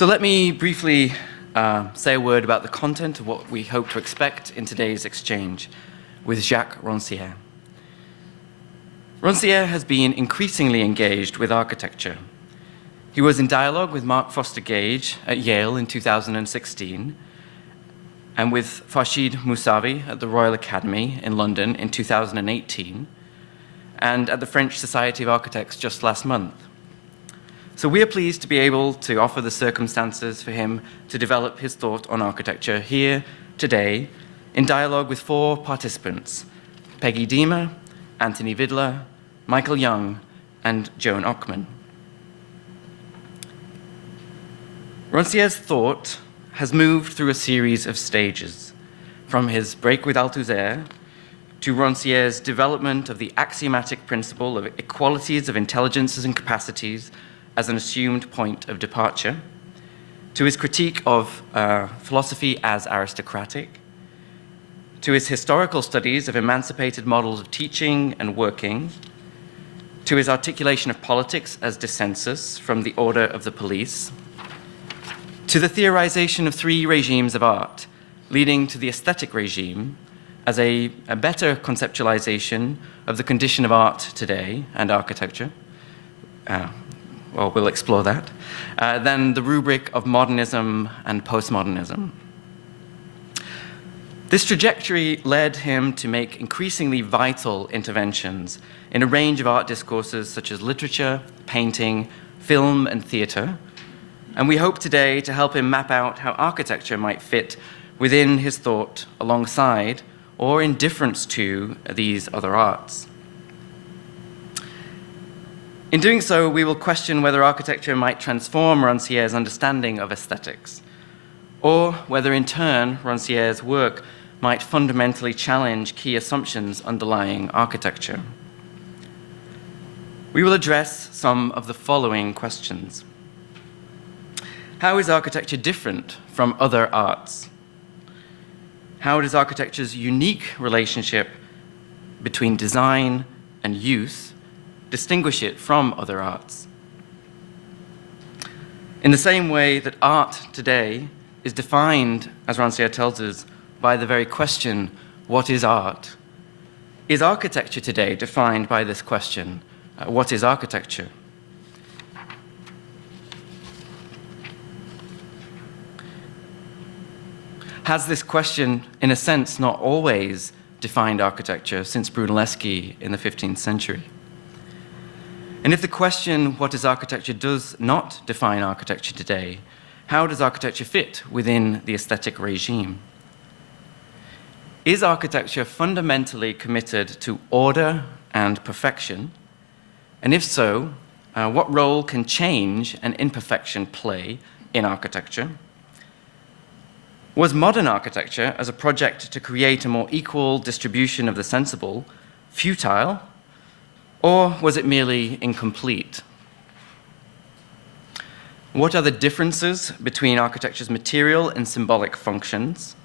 So let me briefly say a word about the content of what we hope to expect in today's exchange with Jacques Ranciere. Ranciere has been increasingly engaged with architecture. He was in dialogue with Mark Foster Gage at Yale in 2016, and with Farshid Moussavi at the Royal Academy in London in 2018, and at the French Society of Architects just last month. So we are pleased to be able to offer the circumstances for him to develop his thought on architecture here today in dialogue with 4 participants: Peggy Deamer, Anthony Vidler, Michael Young, and Joan Ockman. Ranciere's thought has moved through a series of stages, from his break with Althusser to Ranciere's development of the axiomatic principle of equalities of intelligences and capacities as an assumed point of departure, to his critique of philosophy as aristocratic, to his historical studies of emancipated models of teaching and working, to his articulation of politics as dissensus from the order of the police, to the theorization of 3 regimes of art, leading to the aesthetic regime as a better conceptualization of the condition of art today and architecture, well, we'll explore that, than the rubric of modernism and postmodernism. This trajectory led him to make increasingly vital interventions in a range of art discourses such as literature, painting, film, and theater, and we hope today to help him map out how architecture might fit within his thought alongside or in difference to these other arts. In doing so, we will question whether architecture might transform Ranciere's understanding of aesthetics, or whether in turn Ranciere's work might fundamentally challenge key assumptions underlying architecture. We will address some of the following questions. How is architecture different from other arts? How does architecture's unique relationship between design and use distinguish it from other arts? In the same way that art today is defined, as Ranciere tells us, by the very question, what is art? Is architecture today defined by this question, what is architecture? Has this question, in a sense, not always defined architecture since Brunelleschi in the 15th century? And if the question, what is architecture, does not define architecture today, how does architecture fit within the aesthetic regime? Is architecture fundamentally committed to order and perfection? And if so, what role can change and imperfection play in architecture? Was modern architecture, as a project to create a more equal distribution of the sensible, futile, or was it merely incomplete? What are the differences between architecture's material and symbolic functions?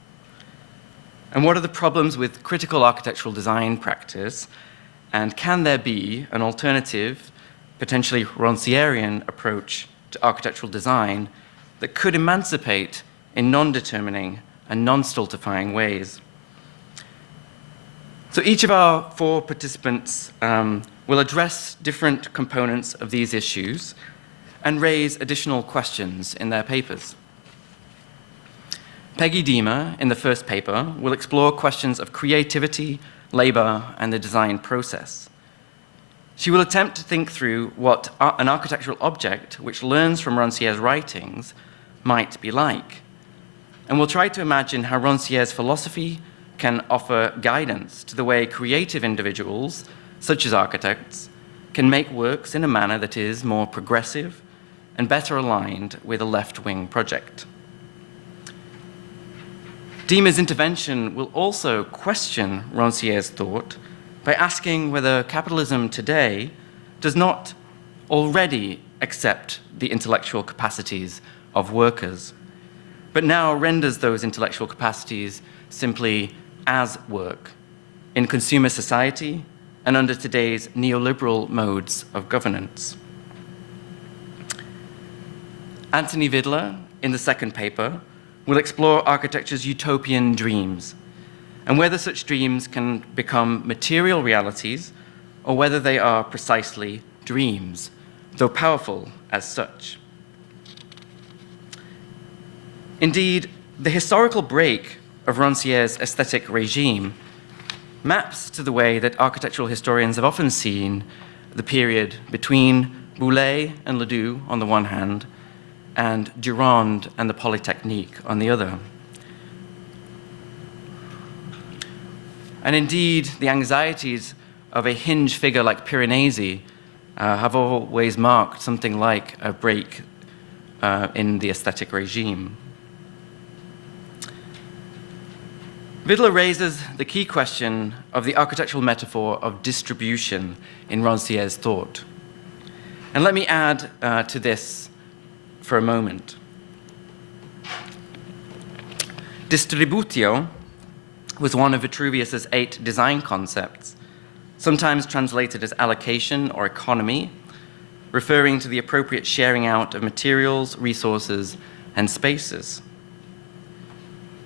And what are the problems with critical architectural design practice? And can there be an alternative, potentially Rancierean approach to architectural design that could emancipate in non-determining and non-stultifying ways? So each of our 4 participants will address different components of these issues and raise additional questions in their papers. Peggy Deamer, in the first paper, will explore questions of creativity, labor, and the design process. She will attempt to think through what an architectural object which learns from Ranciere's writings might be like, and we'll try to imagine how Ranciere's philosophy can offer guidance to the way creative individuals, such as architects, can make works in a manner that is more progressive and better aligned with a left-wing project. Deamer's intervention will also question Ranciere's thought by asking whether capitalism today does not already accept the intellectual capacities of workers, but now renders those intellectual capacities simply as work in consumer society and under today's neoliberal modes of governance. Anthony Vidler, in the second paper, will explore architecture's utopian dreams and whether such dreams can become material realities or whether they are precisely dreams, though powerful as such. Indeed, the historical break of Ranciere's aesthetic regime maps to the way that architectural historians have often seen the period between Boulez and Ledoux on the one hand, and Durand and the Polytechnique on the other. And indeed, the anxieties of a hinge figure like Piranesi have always marked something like a break in the aesthetic regime. Vidler raises the key question of the architectural metaphor of distribution in Ranciere's thought. And let me add to this for a moment. Distributio was one of Vitruvius's 8 design concepts, sometimes translated as allocation or economy, referring to the appropriate sharing out of materials, resources, and spaces.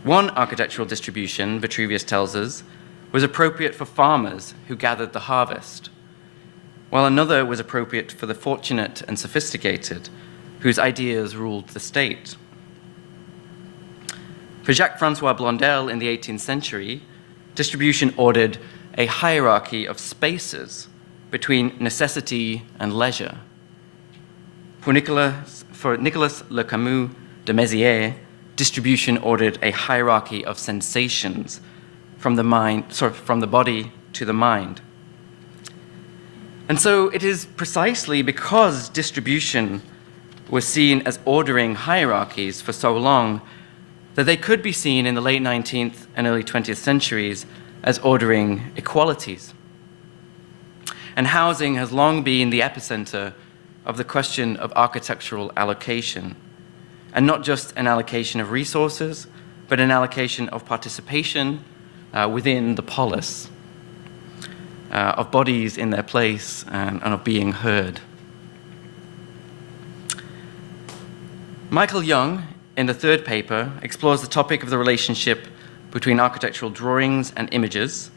One architectural distribution, Vitruvius tells us, was appropriate for farmers who gathered the harvest, while another was appropriate for the fortunate and sophisticated, whose ideas ruled the state. For Jacques-François Blondel in the 18th century, distribution ordered a hierarchy of spaces between necessity and leisure. For Nicolas Le Camus de Mézières, distribution ordered a hierarchy of sensations from the body to the mind. And so it is precisely because distribution was seen as ordering hierarchies for so long that they could be seen in the late 19th and early 20th centuries as ordering equalities. And housing has long been the epicenter of the question of architectural allocation, and not just an allocation of resources, but an allocation of participation within the polis, of bodies in their place and of being heard. Michael Young, in the third paper, explores the topic of the relationship between architectural drawings and images.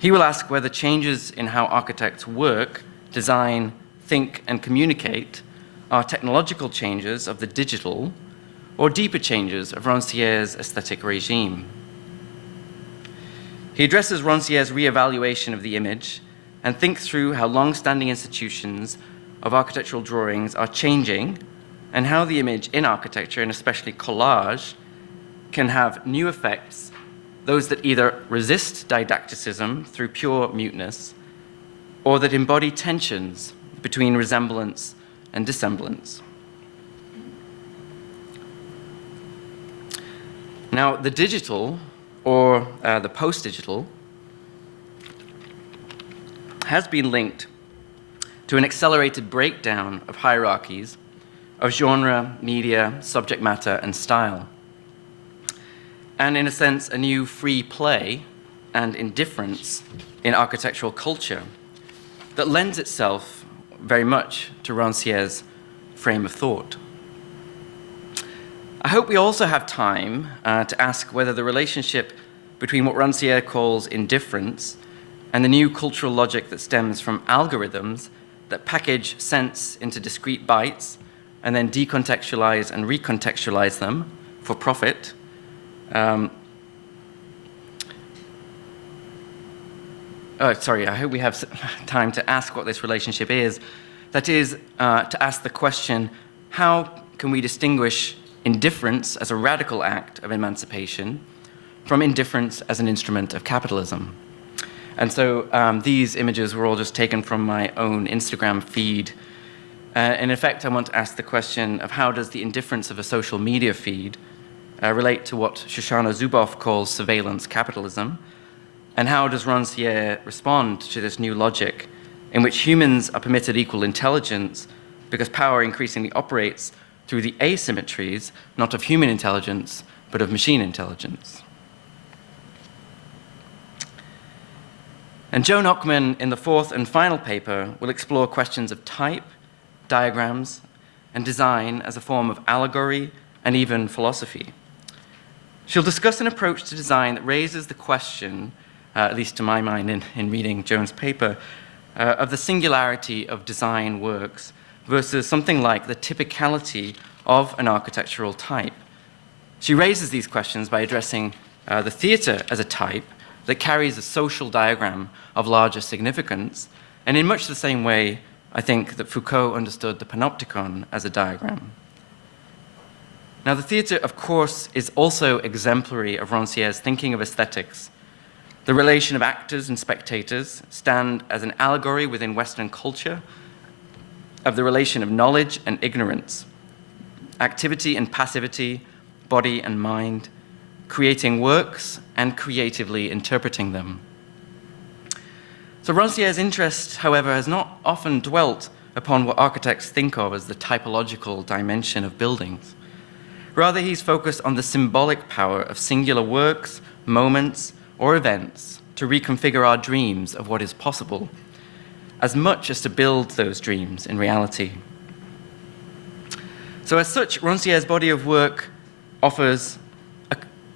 He will ask whether changes in how architects work, design, think, and communicate are technological changes of the digital or deeper changes of Ranciere's aesthetic regime. He addresses Ranciere's reevaluation of the image and thinks through how long-standing institutions of architectural drawings are changing and how the image in architecture, and especially collage, can have new effects, those that either resist didacticism through pure muteness or that embody tensions between resemblance and dissemblance. Now, the digital, or the post-digital, has been linked to an accelerated breakdown of hierarchies of genre, media, subject matter, and style. And in a sense, a new free play and indifference in architectural culture that lends itself very much to Ranciere's frame of thought. I hope we also have time to ask whether the relationship between what Ranciere calls indifference and the new cultural logic that stems from algorithms that package sense into discrete bytes and then decontextualize and recontextualize them for profit, I hope we have time to ask what this relationship is. That is, to ask the question, how can we distinguish indifference as a radical act of emancipation from indifference as an instrument of capitalism? And so these images were all just taken from my own Instagram feed. In effect, I want to ask the question of how does the indifference of a social media feed relate to what Shoshana Zuboff calls surveillance capitalism? And how does Ranciere respond to this new logic in which humans are permitted equal intelligence because power increasingly operates through the asymmetries, not of human intelligence, but of machine intelligence? And Joan Ockman, in the fourth and final paper, will explore questions of type, diagrams, and design as a form of allegory and even philosophy. She'll discuss an approach to design that raises the question, at least to my mind in reading Joan's paper, of the singularity of design works versus something like the typicality of an architectural type. She raises these questions by addressing the theatre as a type that carries a social diagram of larger significance, and in much the same way, I think, that Foucault understood the panopticon as a diagram. Now, the theatre, of course, is also exemplary of Ranciere's thinking of aesthetics. The relation of actors and spectators stand as an allegory within Western culture of the relation of knowledge and ignorance, activity and passivity, body and mind, creating works and creatively interpreting them. So Ranciere's interest, however, has not often dwelt upon what architects think of as the typological dimension of buildings. Rather, he's focused on the symbolic power of singular works, moments, or events to reconfigure our dreams of what is possible, as much as to build those dreams in reality. So as such, Ranciere's body of work offers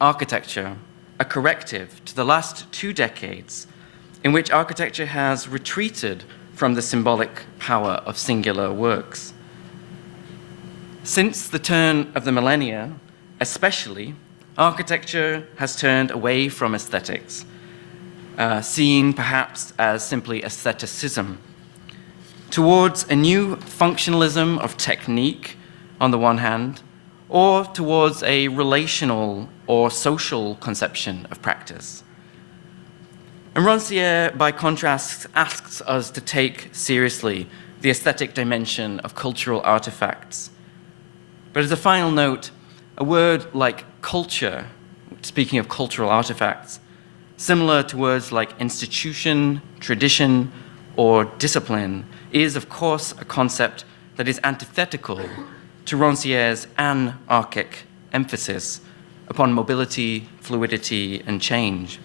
architecture, a corrective to the last 2 decades in which architecture has retreated from the symbolic power of singular works. Since the turn of the millennia, especially, architecture has turned away from aesthetics, seen perhaps as simply aestheticism, towards a new functionalism of technique on the one hand, or towards a relational or social conception of practice. And Ranciere, by contrast, asks us to take seriously the aesthetic dimension of cultural artifacts. But as a final note, a word like culture, speaking of cultural artifacts, similar to words like institution, tradition, or discipline, is of course a concept that is antithetical to Ranciere's anarchic emphasis upon mobility, fluidity, and change.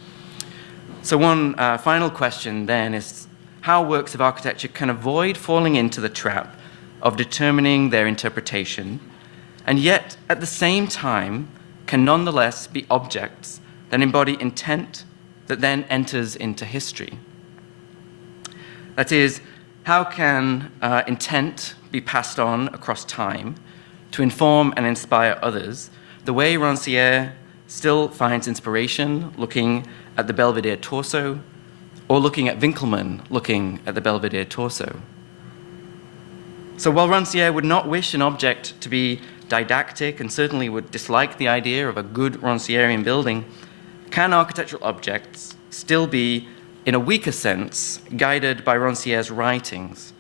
So one final question then is how works of architecture can avoid falling into the trap of determining their interpretation, and yet at the same time can nonetheless be objects that embody intent that then enters into history. That is, how can intent be passed on across time to inform and inspire others the way Ranciere still finds inspiration looking at the Belvedere torso, or looking at Winkelmann looking at the Belvedere torso? So while Ranciere would not wish an object to be didactic and certainly would dislike the idea of a good Rancierian building, can architectural objects still be, in a weaker sense, guided by Ranciere's writings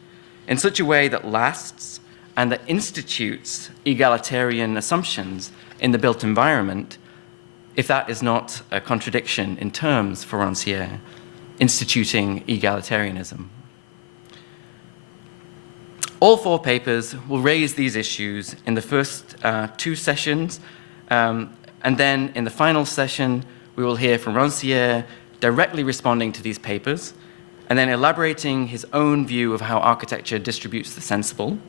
in such a way that lasts and that institutes egalitarian assumptions in the built environment, if that is not a contradiction in terms for Ranciere, instituting egalitarianism? All 4 papers will raise these issues in the first 2 sessions, and then in the final session, we will hear from Ranciere directly responding to these papers, and then elaborating his own view of how architecture distributes the sensible.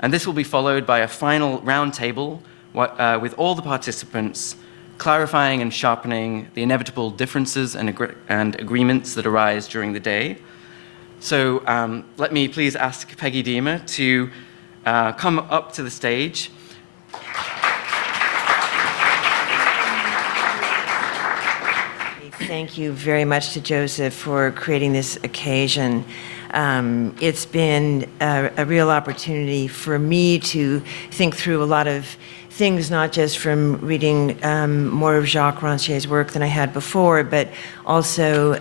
And this will be followed by a final roundtable with all the participants clarifying and sharpening the inevitable differences and agreements that arise during the day. So let me please ask Peggy Deamer to come up to the stage. Thank you very much to Joseph for creating this occasion. It's been a real opportunity for me to think through a lot of things, not just from reading more of Jacques Ranciere's work than I had before, but also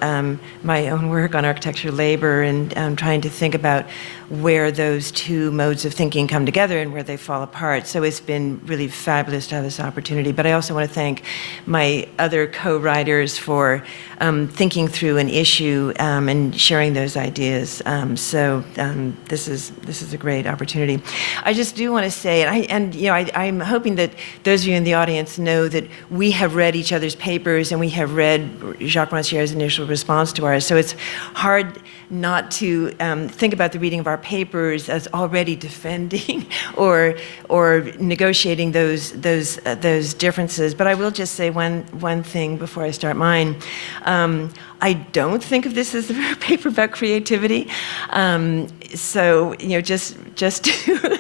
my own work on architecture labor and trying to think about where those 2 modes of thinking come together and where they fall apart. So it's been really fabulous to have this opportunity. But I also want to thank my other co-writers for thinking through an issue and sharing those ideas. This is a great opportunity. I just do want to say, I'm hoping that those of you in the audience know that we have read each other's papers and we have read Jacques Ranciere's initial response to ours. So it's hard not to think about the reading of our papers as already defending or negotiating those differences. But I will just say one thing before I start mine. I don't think of this as a paper about creativity. So just to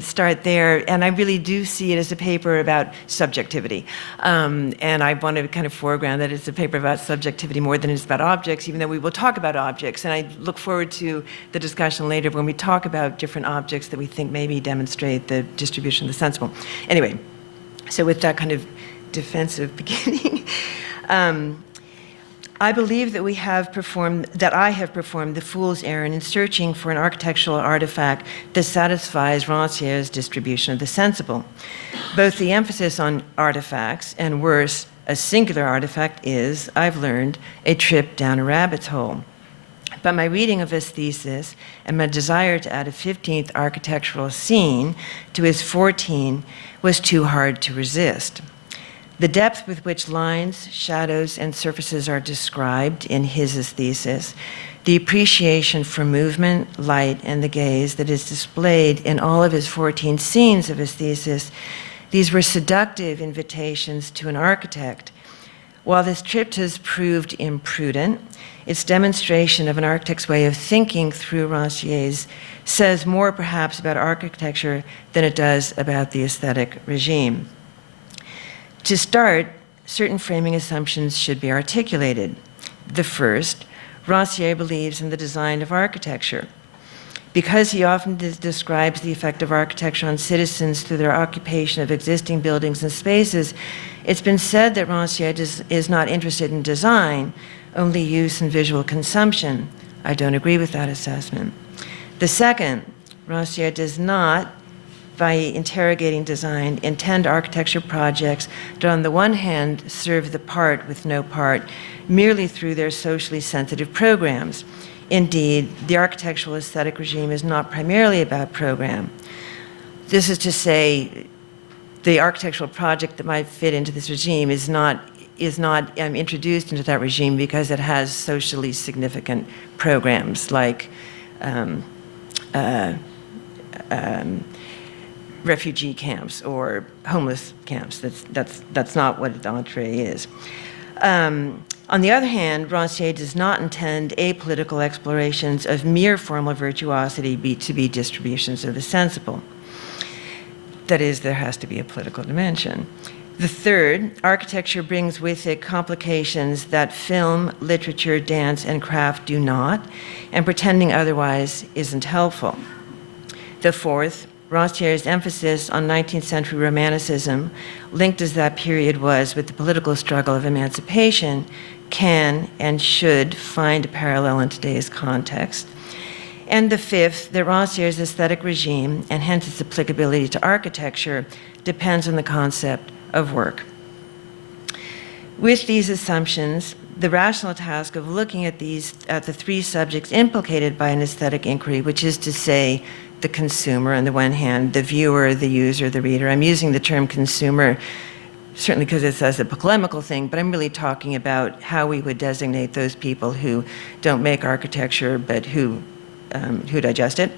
start there. And I really do see it as a paper about subjectivity. And I want to kind of foreground that it's a paper about subjectivity more than it's about objects, even though we will talk about objects. And I look forward to the discussion later when we talk about different objects that we think maybe demonstrate the distribution of the sensible. Anyway, so with that kind of defensive beginning, I believe that I have performed the fool's errand in searching for an architectural artifact that satisfies Ranciere's distribution of the sensible. Both the emphasis on artifacts and, worse, a singular artifact is, I've learned, a trip down a rabbit's hole. But my reading of his thesis and my desire to add a 15th architectural scene to his 14 was too hard to resist. The depth with which lines, shadows, and surfaces are described in his thesis, the appreciation for movement, light, and the gaze that is displayed in all of his 14 scenes of his thesis, these were seductive invitations to an architect. While this trip has proved imprudent, its demonstration of an architect's way of thinking through Ranciere's says more perhaps about architecture than it does about the aesthetic regime. To start, certain framing assumptions should be articulated. The first, Ranciere believes in the design of architecture. Because he often describes the effect of architecture on citizens through their occupation of existing buildings and spaces, it's been said that Ranciere is not interested in design, only use and visual consumption. I don't agree with that assessment. The second, Ranciere does not, by interrogating design, intend architecture projects that on the one hand serve the part with no part merely through their socially sensitive programs. Indeed, the architectural aesthetic regime is not primarily about program. This is to say, the architectural project that might fit into this regime is not introduced into that regime because it has socially significant programs like refugee camps or homeless camps. That's not what the entree is. On the other hand, Ranciere does not intend apolitical explorations of mere formal virtuosity to be distributions of the sensible. That is, there has to be a political dimension. The third, architecture brings with it complications that film, literature, dance, and craft do not, and pretending otherwise isn't helpful. The fourth, Ranciere's emphasis on 19th century Romanticism, linked as that period was with the political struggle of emancipation, can and should find a parallel in today's context. And the fifth, that Ranciere's aesthetic regime, and hence its applicability to architecture, depends on the concept of work. With these assumptions, the rational task of looking at the three subjects implicated by an aesthetic inquiry, which is to say, the consumer on the one hand, the viewer, the user, the reader. I'm using the term consumer certainly because it says a polemical thing, but I'm really talking about how we would designate those people who don't make architecture but who digest it.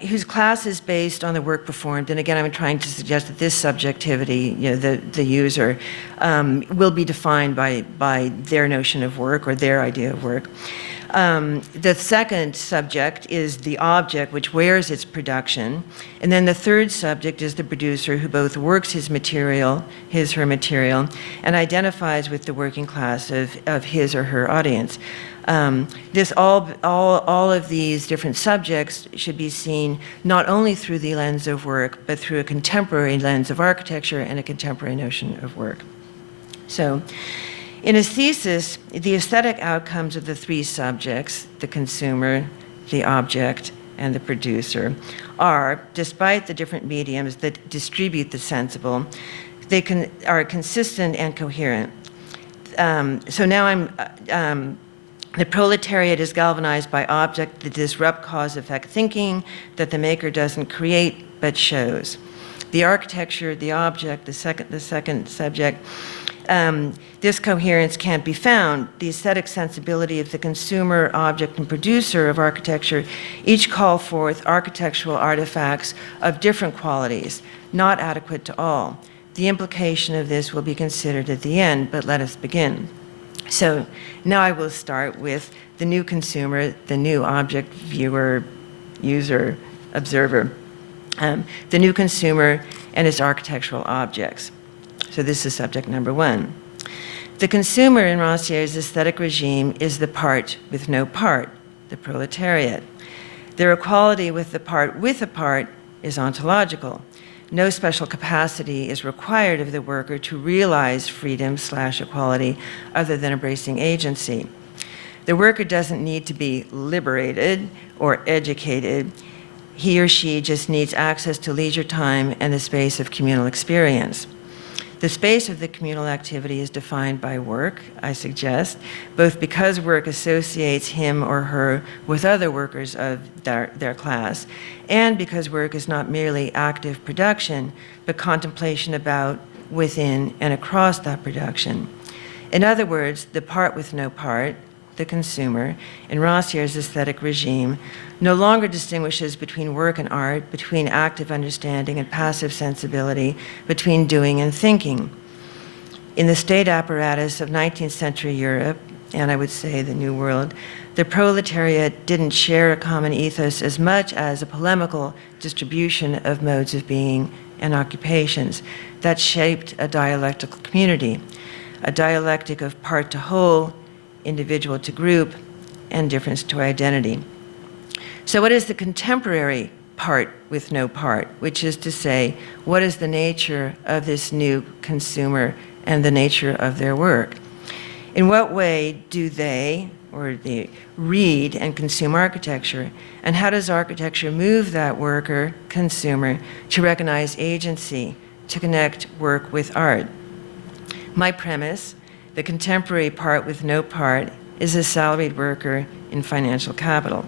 Whose class is based on the work performed. And again, I'm trying to suggest that this subjectivity, the user, will be defined by their notion of work or their idea of work. The second subject is the object which wears its production. And then the third subject is the producer who both works his her material, and identifies with the working class of his or her audience. All of these different subjects should be seen not only through the lens of work, but through a contemporary lens of architecture and a contemporary notion of work. So, in his thesis, the aesthetic outcomes of the three subjects, the consumer, the object, and the producer, are, despite the different mediums that distribute the sensible, are consistent and coherent. So now the proletariat is galvanized by object that disrupt cause-effect thinking that the maker doesn't create but shows. the architecture, the object, the second subject, this coherence can't be found. The aesthetic sensibility of the consumer, object, and producer of architecture each call forth architectural artifacts of different qualities, not adequate to all. The implication of this will be considered at the end, but let us begin. So now I will start with the new consumer, the new object, viewer, user, observer, the new consumer and its architectural objects. So this is subject number one. The consumer in Ranciere's aesthetic regime is the part with no part, the proletariat. Their equality with a part is ontological. No special capacity is required of the worker to realize freedom/equality other than embracing agency. The worker doesn't need to be liberated or educated. He or she just needs access to leisure time and the space of communal experience. The space of the communal activity is defined by work, I suggest, both because work associates him or her with other workers of their class, and because work is not merely active production, but contemplation about, within, and across that production. In other words, the part with no part, the consumer, in Ranciere's aesthetic regime, no longer distinguishes between work and art, between active understanding and passive sensibility, between doing and thinking. In the state apparatus of 19th century Europe, and I would say the New World, the proletariat didn't share a common ethos as much as a polemical distribution of modes of being and occupations that shaped a dialectical community, a dialectic of part to whole, individual to group, and difference to identity. So what is the contemporary part with no part, which is to say, what is the nature of this new consumer and the nature of their work? In what way do they read and consume architecture? And how does architecture move that worker, consumer, to recognize agency, to connect work with art? My premise, the contemporary part with no part, is a salaried worker in financial capital.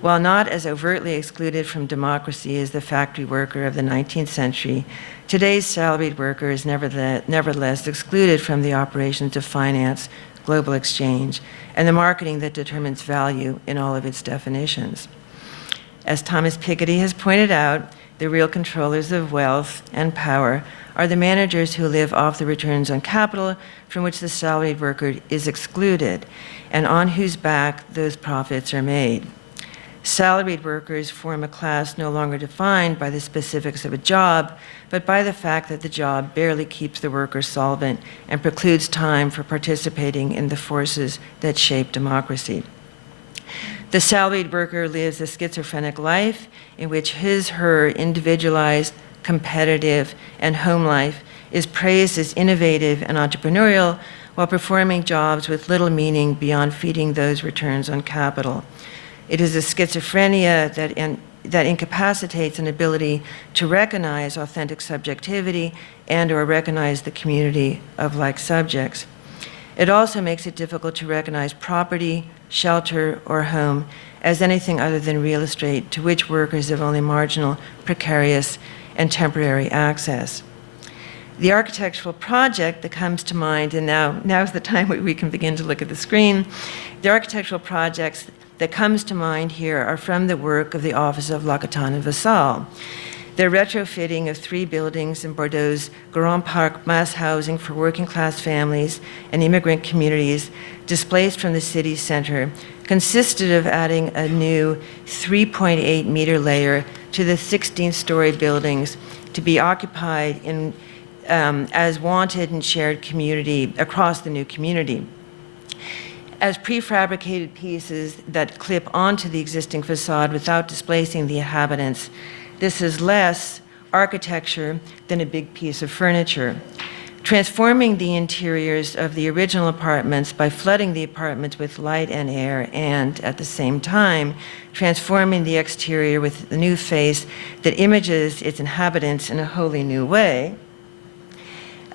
While not as overtly excluded from democracy as the factory worker of the 19th century, today's salaried worker is nevertheless excluded from the operations of finance, global exchange, and the marketing that determines value in all of its definitions. As Thomas Piketty has pointed out, the real controllers of wealth and power are the managers who live off the returns on capital from which the salaried worker is excluded, and on whose back those profits are made. Salaried workers form a class no longer defined by the specifics of a job, but by the fact that the job barely keeps the worker solvent and precludes time for participating in the forces that shape democracy. The salaried worker lives a schizophrenic life in which her individualized, competitive, and home life is praised as innovative and entrepreneurial while performing jobs with little meaning beyond feeding those returns on capital. It is a schizophrenia that incapacitates an ability to recognize authentic subjectivity and/or recognize the community of like subjects. It also makes it difficult to recognize property, shelter, or home as anything other than real estate to which workers have only marginal, precarious, and temporary access. The architectural project that comes to mind, and now's the time where we can begin to look at the screen. The architectural projects that comes to mind here are from the work of the Office of Lacaton and Vassal. Their retrofitting of 3 buildings in Bordeaux's Grand Parc mass housing for working class families and immigrant communities displaced from the city center consisted of adding a new 3.8 meter layer to the 16-story buildings to be occupied as wanted and shared community across the new community. As prefabricated pieces that clip onto the existing facade without displacing the inhabitants, this is less architecture than a big piece of furniture. Transforming the interiors of the original apartments by flooding the apartments with light and air, and at the same time, transforming the exterior with the new face that images its inhabitants in a wholly new way,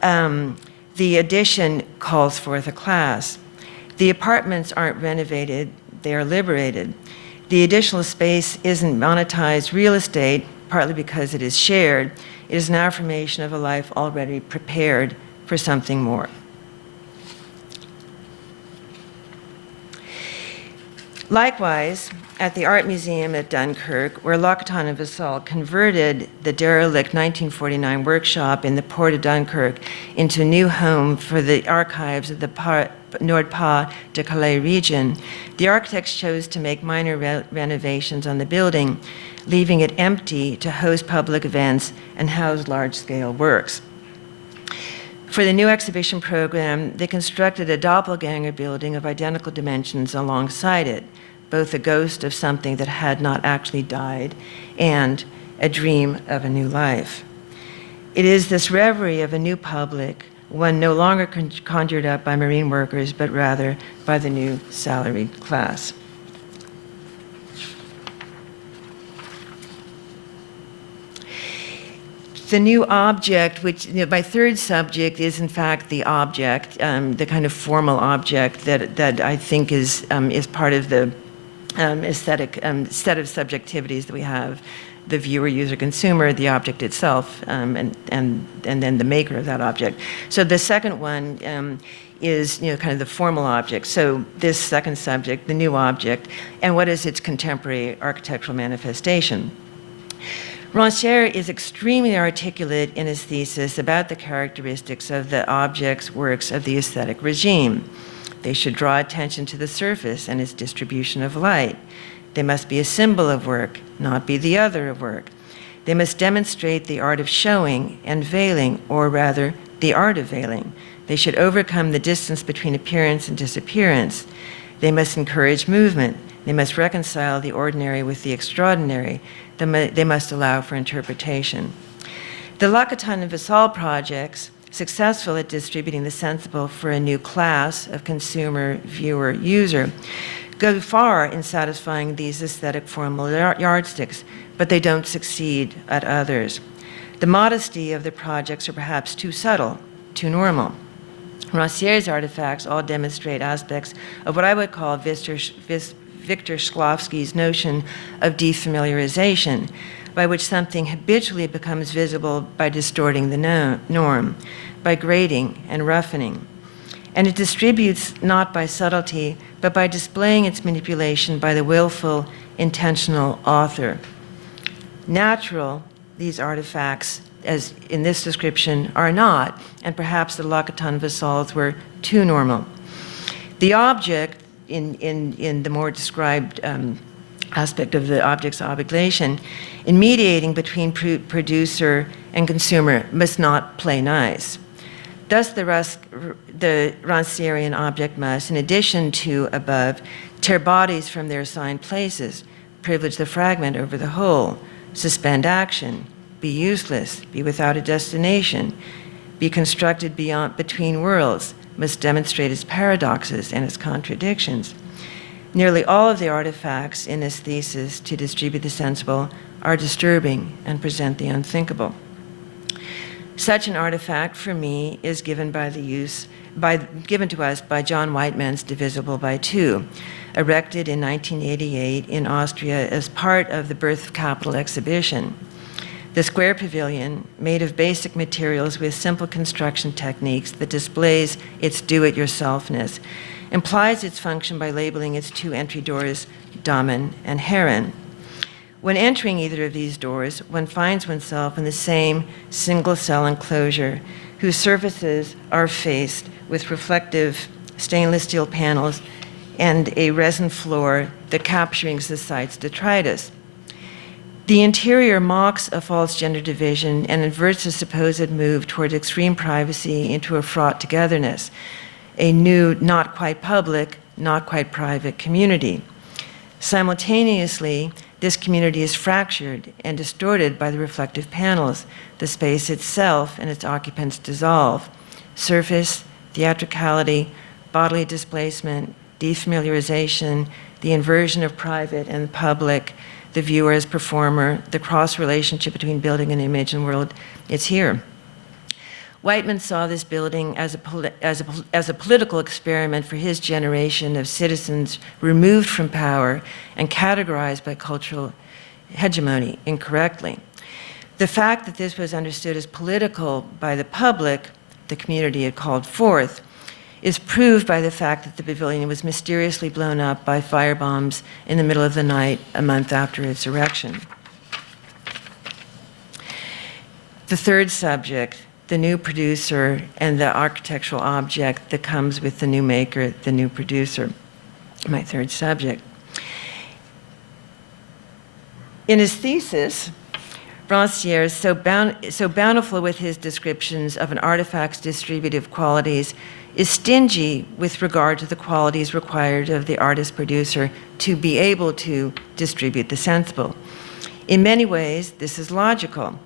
the addition calls forth a class. The apartments aren't renovated, they are liberated. The additional space isn't monetized real estate, partly because it is shared, it is an affirmation of a life already prepared for something more. Likewise, at the Art Museum at Dunkirk, where L'Occitane and Vassal converted the derelict 1949 workshop in the port of Dunkirk into a new home for the archives of the Nord-Pas-de-Calais region, the architects chose to make minor renovations on the building, leaving it empty to host public events and house large-scale works. For the new exhibition program, they constructed a doppelganger building of identical dimensions alongside it, both a ghost of something that had not actually died and a dream of a new life. It is this reverie of a new public, one no longer conjured up by marine workers, but rather by the new salaried class. The new object, which my third subject is in fact the object, the kind of formal object that I think is part of the aesthetic set of subjectivities that we have: the viewer, user, consumer, the object itself, and then the maker of that object. So the second one is kind of the formal object. So this second subject, the new object, and what is its contemporary architectural manifestation. Ranciere is extremely articulate in his thesis about the characteristics of the objects' works of the aesthetic regime. They should draw attention to the surface and its distribution of light. They must be a symbol of work, not be the other of work. They must demonstrate the art of showing and veiling, or rather, the art of veiling. They should overcome the distance between appearance and disappearance. They must encourage movement. They must reconcile the ordinary with the extraordinary. They must allow for interpretation. The L'Occitane and Vassal projects, successful at distributing the sensible for a new class of consumer, viewer, user, go far in satisfying these aesthetic formal yardsticks, but they don't succeed at others. The modesty of the projects are perhaps too subtle, too normal. Ranciere's artifacts all demonstrate aspects of what I would call Victor Shklovsky's notion of defamiliarization, by which something habitually becomes visible by distorting the norm, by grading and roughening. And it distributes not by subtlety, but by displaying its manipulation by the willful, intentional author. Natural, these artifacts, as in this description, are not, and perhaps the L'Occitane Vassals were too normal. The object, in the more described aspect of the object's obligation, in mediating between producer and consumer, must not play nice. Thus, the Rancierian object must, in addition to above, tear bodies from their assigned places, privilege the fragment over the whole, suspend action, be useless, be without a destination, be constructed between worlds, must demonstrate its paradoxes and its contradictions. Nearly all of the artifacts in this thesis to distribute the sensible are disturbing and present the unthinkable. Such an artifact, for me, is given to us by John Whiteman's Divisible by Two, erected in 1988 in Austria as part of the Birth of Capital exhibition. The square pavilion, made of basic materials with simple construction techniques that displays its do-it-yourselfness, implies its function by labeling its two entry doors Damen and Herren. When entering either of these doors, one finds oneself in the same single-cell enclosure whose surfaces are faced with reflective stainless steel panels and a resin floor that captures the site's detritus. The interior mocks a false gender division and inverts a supposed move toward extreme privacy into a fraught togetherness, a new, not quite public, not quite private community. Simultaneously, this community is fractured and distorted by the reflective panels. The space itself and its occupants dissolve. Surface, theatricality, bodily displacement, defamiliarization, the inversion of private and public, the viewer as performer, the cross-relationship between building and image and world, it's here. Whiteman saw this building as a political experiment for his generation of citizens removed from power and categorized by cultural hegemony incorrectly. The fact that this was understood as political by the public, the community had called forth, is proved by the fact that the pavilion was mysteriously blown up by firebombs in the middle of the night a month after its erection. The third subject, the new producer and the architectural object that comes with the new maker, the new producer, my third subject. In his thesis, Ranciere is so bountiful with his descriptions of an artifact's distributive qualities, is stingy with regard to the qualities required of the artist-producer to be able to distribute the sensible. In many ways, this is logical.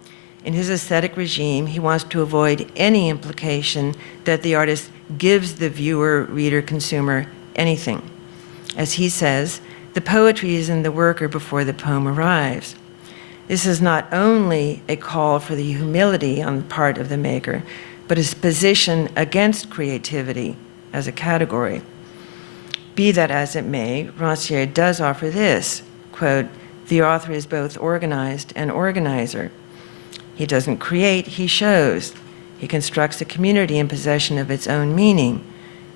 In his aesthetic regime, he wants to avoid any implication that the artist gives the viewer, reader, consumer anything. As he says, the poetry is in the worker before the poem arrives. This is not only a call for the humility on the part of the maker, but his position against creativity as a category. Be that as it may, Ranciere does offer this, quote, the author is both organized and organizer. He doesn't create, he shows. He constructs a community in possession of its own meaning.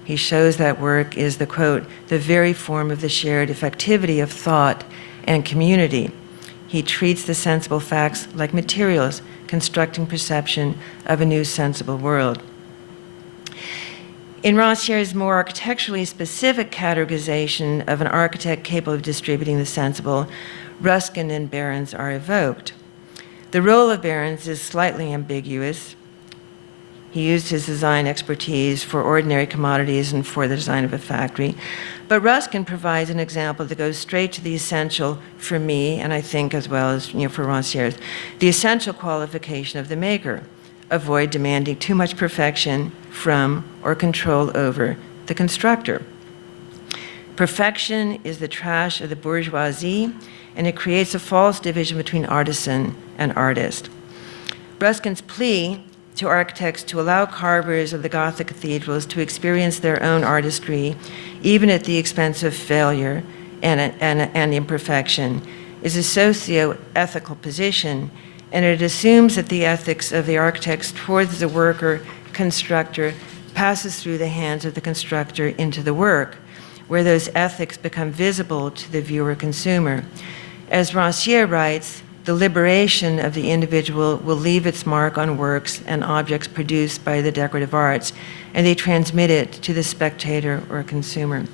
He shows that work is the, quote, the very form of the shared effectivity of thought and community. He treats the sensible facts like materials, constructing perception of a new sensible world. In Ranciere's more architecturally specific categorization of an architect capable of distributing the sensible, Ruskin and Behrens are evoked. The role of Behrens is slightly ambiguous. He used his design expertise for ordinary commodities and for the design of a factory. But Ruskin provides an example that goes straight to the essential for me, and I think as well as for Ranciere, the essential qualification of the maker. Avoid demanding too much perfection from or control over the constructor. Perfection is the trash of the bourgeoisie, and it creates a false division between artisan and artist. Ruskin's plea to architects to allow carvers of the Gothic cathedrals to experience their own artistry, even at the expense of failure and imperfection, is a socio-ethical position, and it assumes that the ethics of the architects towards the worker constructor passes through the hands of the constructor into the work, where those ethics become visible to the viewer consumer. As Ranciere writes, the liberation of the individual will leave its mark on works and objects produced by the decorative arts, and they transmit it to the spectator or consumer.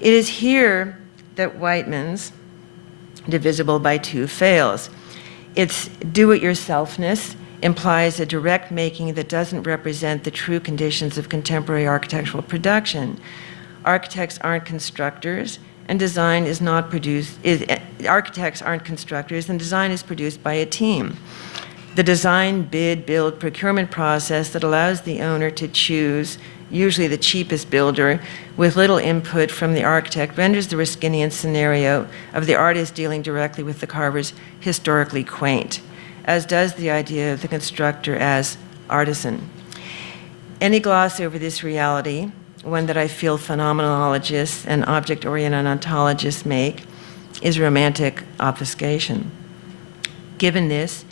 It is here that Whiteman's divisible by two fails. Its do-it-yourselfness implies a direct making that doesn't represent the true conditions of contemporary architectural production. Architects aren't constructors, and design is not produced, architects aren't constructors, and design is produced by a team. The design, bid, build, procurement process that allows the owner to choose, usually the cheapest builder, with little input from the architect, renders the Ruskinian scenario of the artist dealing directly with the carvers historically quaint, as does the idea of the constructor as artisan. Any gloss over this reality, one that I feel phenomenologists and object-oriented ontologists make, is romantic obfuscation. Given this,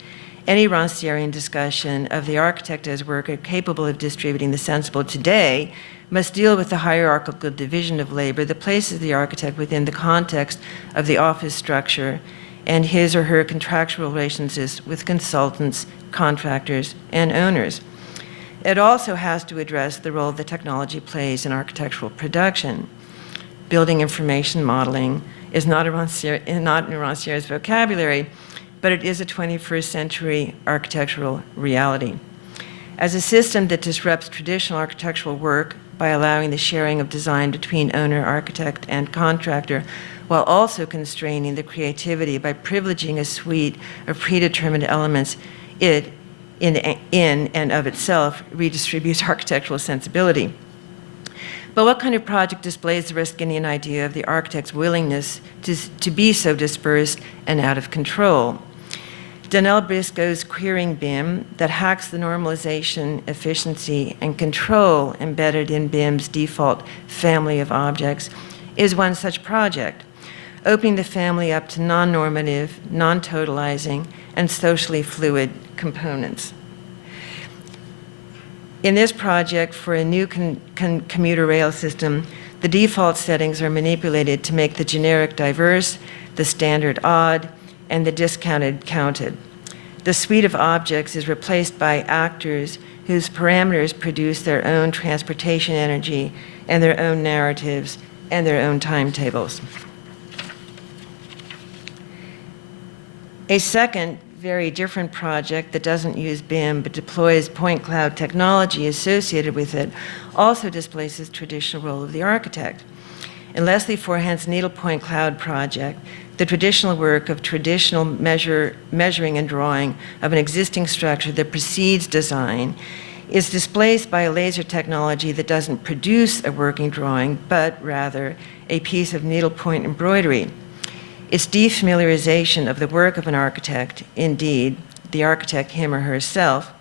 any Rancierian discussion of the architect as worker capable of distributing the sensible today must deal with the hierarchical division of labor that places the architect within the context of the office structure and his or her contractual relationships with consultants, contractors, and owners. It also has to address the role that technology plays in architectural production. Building information modeling is not in Ranciere's vocabulary, but it is a 21st century architectural reality. As a system that disrupts traditional architectural work by allowing the sharing of design between owner, architect, and contractor, while also constraining the creativity by privileging a suite of predetermined elements, it in and of itself redistributes architectural sensibility. But what kind of project displays the Ruskinian idea of the architect's willingness to be so dispersed and out of control? Donnell Briscoe's queering BIM that hacks the normalization, efficiency, and control embedded in BIM's default family of objects is one such project, opening the family up to non-normative, non-totalizing, and socially fluid components. In this project, for a new commuter rail system, the default settings are manipulated to make the generic diverse, the standard odd, and the discounted counted. The suite of objects is replaced by actors whose parameters produce their own transportation energy and their own narratives and their own timetables. A second, very different project that doesn't use BIM but deploys point cloud technology associated with it also displaces traditional role of the architect. In Leslie Forehand's needlepoint cloud project, the traditional work of traditional measuring and drawing of an existing structure that precedes design is displaced by a laser technology that doesn't produce a working drawing, but rather a piece of needlepoint embroidery. Its defamiliarization of the work of an architect, indeed, the architect, him or herself,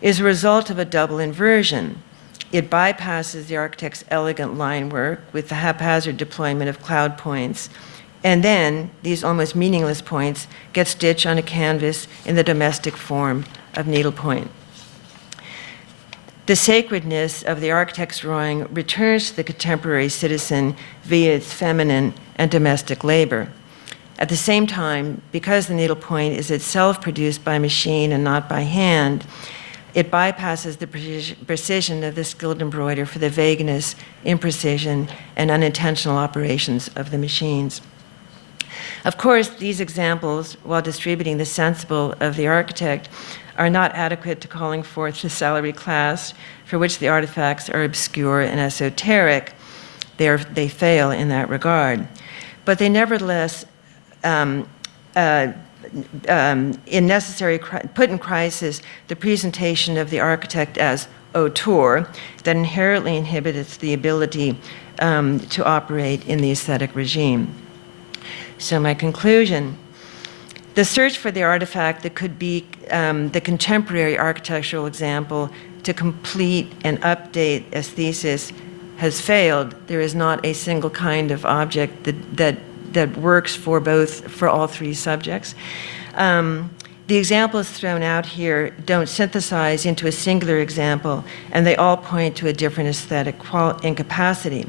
is a result of a double inversion. It bypasses the architect's elegant line work with the haphazard deployment of cloud points, and then these almost meaningless points get stitched on a canvas in the domestic form of needlepoint. The sacredness of the architect's drawing returns to the contemporary citizen via its feminine and domestic labor. At the same time, because the needlepoint is itself produced by machine and not by hand, it bypasses the precision of the skilled embroider for the vagueness, imprecision, and unintentional operations of the machines. Of course, these examples, while distributing the sensible of the architect, are not adequate to calling forth the salary class for which the artifacts are obscure and esoteric. They fail in that regard. But they nevertheless put in crisis the presentation of the architect as auteur that inherently inhibits the ability to operate in the aesthetic regime. So my conclusion, the search for the artifact that could be the contemporary architectural example to complete and update aesthesis has failed. There is not a single kind of object that works for all three subjects. The examples thrown out here don't synthesize into a singular example, and they all point to a different aesthetic incapacity.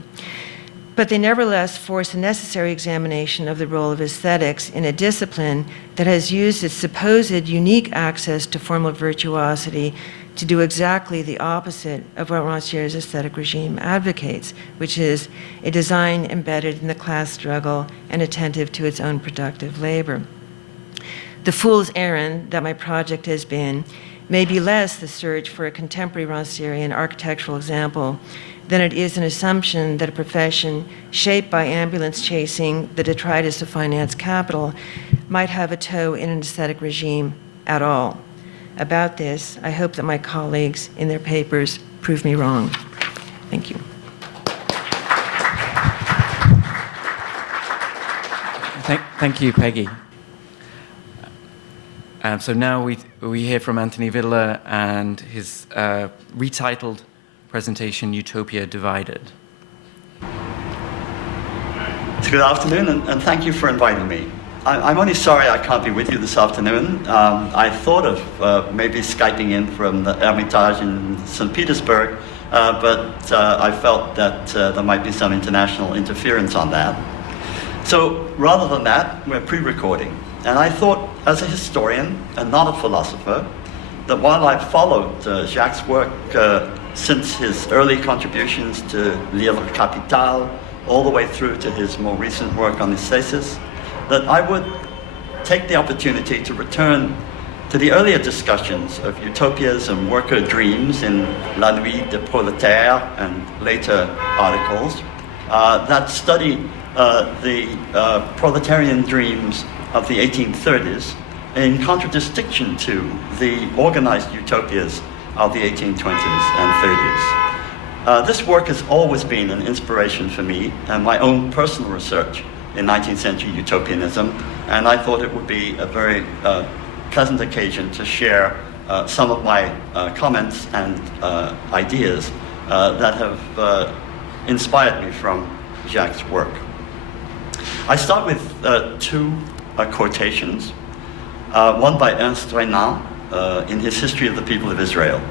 But they nevertheless force a necessary examination of the role of aesthetics in a discipline that has used its supposed unique access to formal virtuosity to do exactly the opposite of what Ranciere's aesthetic regime advocates, which is a design embedded in the class struggle and attentive to its own productive labor. The fool's errand that my project has been may be less the search for a contemporary Rancierian architectural example than it is an assumption that a profession shaped by ambulance chasing the detritus of finance capital might have a toe in an aesthetic regime at all. About this, I hope that my colleagues in their papers prove me wrong. Thank you. Thank you, Peggy. So now we hear from Anthony Vidler and his retitled presentation, Utopia Divided. Good afternoon, and thank you for inviting me. I'm only sorry I can't be with you this afternoon. I thought of maybe Skyping in from the Hermitage in St. Petersburg, but I felt that there might be some international interference on that. So rather than that, we're pre-recording. And I thought, as a historian and not a philosopher, that while I've followed Jacques' work since his early contributions to Livre Capital, all the way through to his more recent work on his thesis, that I would take the opportunity to return to the earlier discussions of utopias and worker dreams in La Nuit des Prolétaires and later articles that study the proletarian dreams of the 1830s in contradistinction to the organized utopias of the 1820s and 30s. This work has always been an inspiration for me and my own personal research in 19th century utopianism, and I thought it would be a very pleasant occasion to share some of my comments and ideas that have inspired me from Jacques' work. I start with two quotations. one by Ernst Renan in his History of the People of Israel.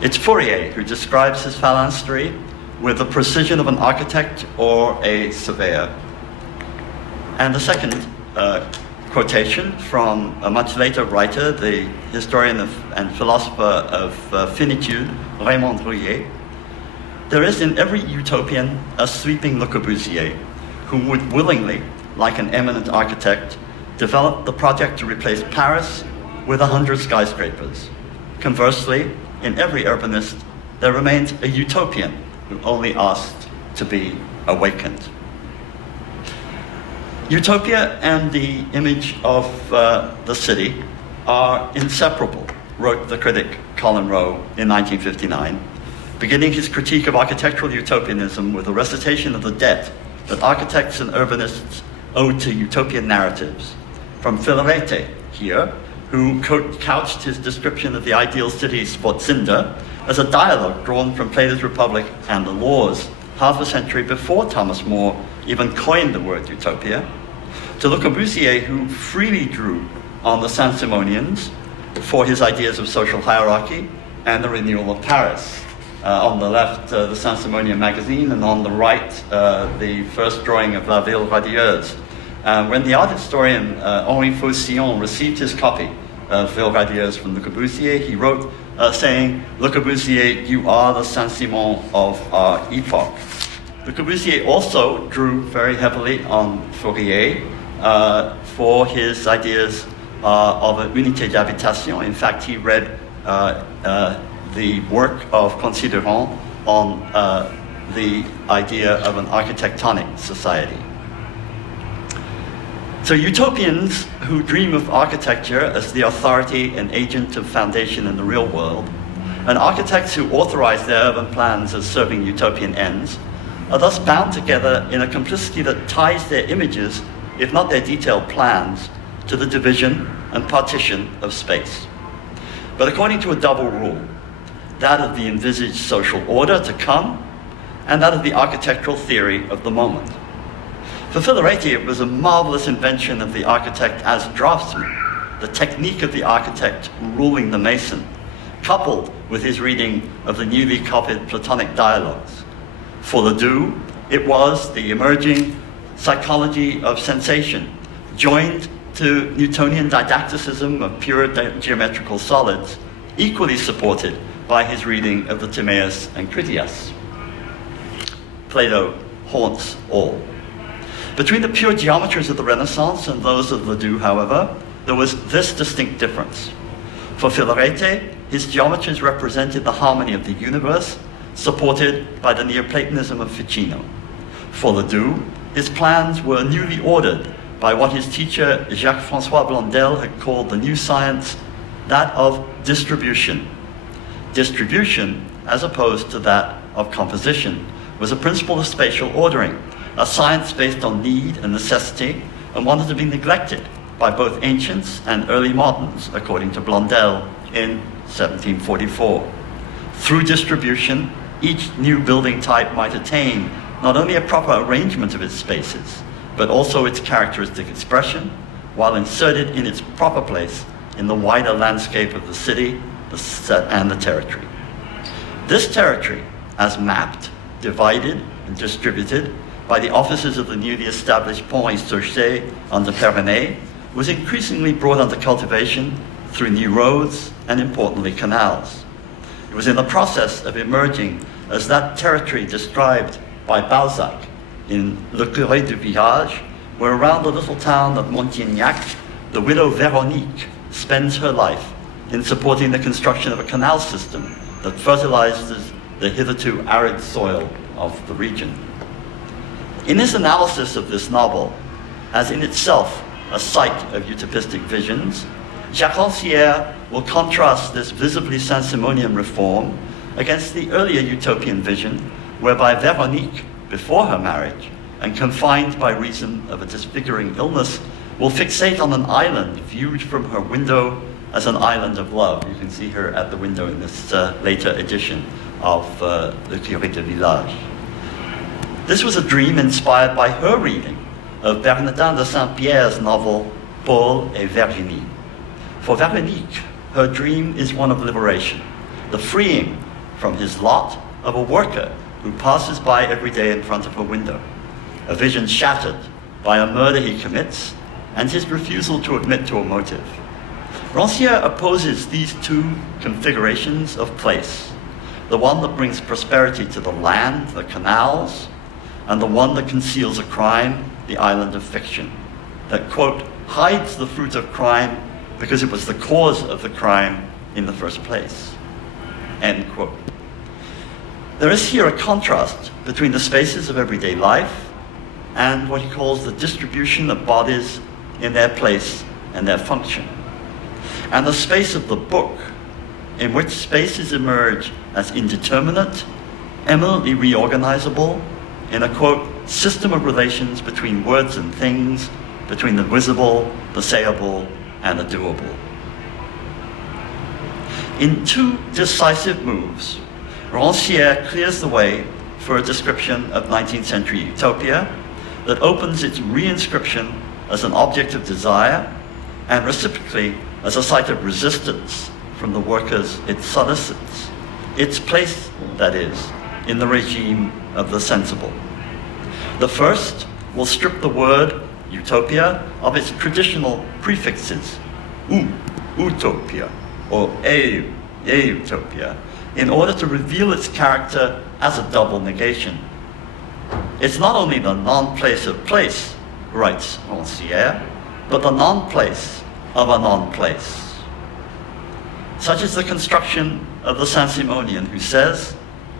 It's Fourier who describes his phalanstery with the precision of an architect or a surveyor. And the second quotation from a much later writer, the historian and philosopher of finitude, Raymond Rouillet. There is in every utopian a sweeping Le Corbusier who would willingly, like an eminent architect, develop the project to replace Paris with 100 skyscrapers. Conversely, in every urbanist, there remains a utopian who only asked to be awakened. Utopia and the image of the city are inseparable, wrote the critic Colin Rowe in 1959, beginning his critique of architectural utopianism with a recitation of the debt that architects and urbanists owe to utopian narratives. From Filarete here, who couched his description of the ideal city Sportzinder as a dialogue drawn from Plato's Republic and the Laws, half a century before Thomas More even coined the word utopia, to Le Corbusier, who freely drew on the Saint-Simonians for his ideas of social hierarchy and the renewal of Paris. On the left, the Saint-Simonian magazine, and on the right, the first drawing of La Ville Radieuse. When the art historian Henri Faucillon received his copy of Ville Radieuse from Le Corbusier, he wrote saying, "Le Corbusier, you are the Saint-Simon of our epoch." Le Corbusier also drew very heavily on Fourier for his ideas of an unité d'habitation. In fact, he read the work of Considerant on the idea of an architectonic society. So utopians who dream of architecture as the authority and agent of foundation in the real world, and architects who authorize their urban plans as serving utopian ends, are thus bound together in a complicity that ties their images, if not their detailed plans, to the division and partition of space. But according to a double rule, that of the envisaged social order to come, and that of the architectural theory of the moment. For Filarete, it was a marvelous invention of the architect as draftsman, the technique of the architect ruling the mason, coupled with his reading of the newly copied Platonic dialogues. For Ledoux, it was the emerging psychology of sensation, joined to Newtonian didacticism of pure geometrical solids, equally supported by his reading of the Timaeus and Critias. Plato haunts all. Between the pure geometries of the Renaissance and those of Ledoux, however, there was this distinct difference. For Filarete, his geometries represented the harmony of the universe, supported by the Neoplatonism of Ficino. For Ledoux, his plans were newly ordered by what his teacher Jacques-François Blondel had called the new science, that of distribution. Distribution, as opposed to that of composition, was a principle of spatial ordering, a science based on need and necessity, and wanted to be neglected by both ancients and early moderns, according to Blondel in 1744. Through distribution, each new building type might attain not only a proper arrangement of its spaces, but also its characteristic expression, while inserted in its proper place in the wider landscape of the city and the territory. This territory, as mapped, divided, and distributed by the officers of the newly established Pont et Chaussée under Perronnet, was increasingly brought under cultivation through new roads and, importantly, canals. It was in the process of emerging as that territory described by Balzac in Le Curé du Village, where around the little town of Montignac, the widow Véronique spends her life in supporting the construction of a canal system that fertilizes the hitherto arid soil of the region. In his analysis of this novel, as in itself a site of utopistic visions, Jacques Ranciere will contrast this visibly Saint-Simonian reform against the earlier utopian vision, whereby Véronique, before her marriage, and confined by reason of a disfiguring illness, will fixate on an island viewed from her window as an island of love. You can see her at the window in this later edition of Le Curé du Village. This was a dream inspired by her reading of Bernardin de Saint-Pierre's novel Paul et Virginie. For Veronique, her dream is one of liberation, the freeing from his lot of a worker who passes by every day in front of her window, a vision shattered by a murder he commits and his refusal to admit to a motive. Ranciere opposes these two configurations of place, the one that brings prosperity to the land, the canals, and the one that conceals a crime, the island of fiction, that, quote, hides the fruit of crime because it was the cause of the crime in the first place, end quote. There is here a contrast between the spaces of everyday life and what he calls the distribution of bodies in their place and their function, and the space of the book, in which spaces emerge as indeterminate, eminently reorganizable, in a, quote, system of relations between words and things, between the visible, the sayable, and the doable. In two decisive moves, Ranciere clears the way for a description of 19th century utopia that opens its reinscription as an object of desire and reciprocally as a site of resistance from the workers it solicits, its place, that is, in the regime of the sensible. The first will strip the word utopia of its traditional prefixes, utopia, or utopia, in order to reveal its character as a double negation. It's not only the non-place of place, writes Ranciere, but the non-place of a non-place. Such is the construction of the Saint-Simonian, who says,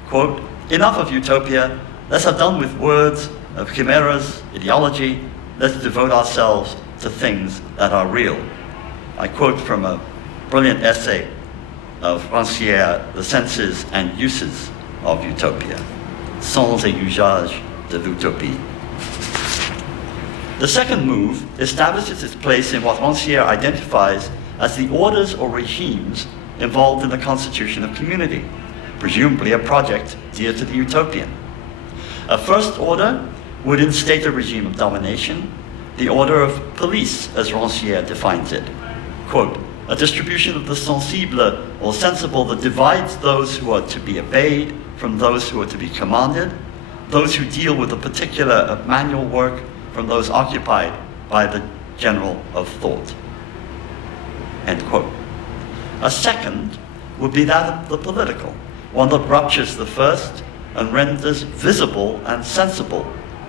quote, enough of utopia, let's have done with words of chimeras, ideology, let's devote ourselves to things that are real. I quote from a brilliant essay of Ranciere, The Senses and Uses of Utopia, Sens et usages de l'utopie. The second move establishes its place in what Ranciere identifies as the orders or regimes involved in the constitution of community, presumably a project dear to the utopian. A first order would instate a regime of domination, the order of police, as Ranciere defines it. Quote, a distribution of the sensible or sensible that divides those who are to be obeyed from those who are to be commanded, those who deal with a particular manual work from those occupied by the general of thought, end quote. A second would be that of the political, one that ruptures the first and renders visible and sensible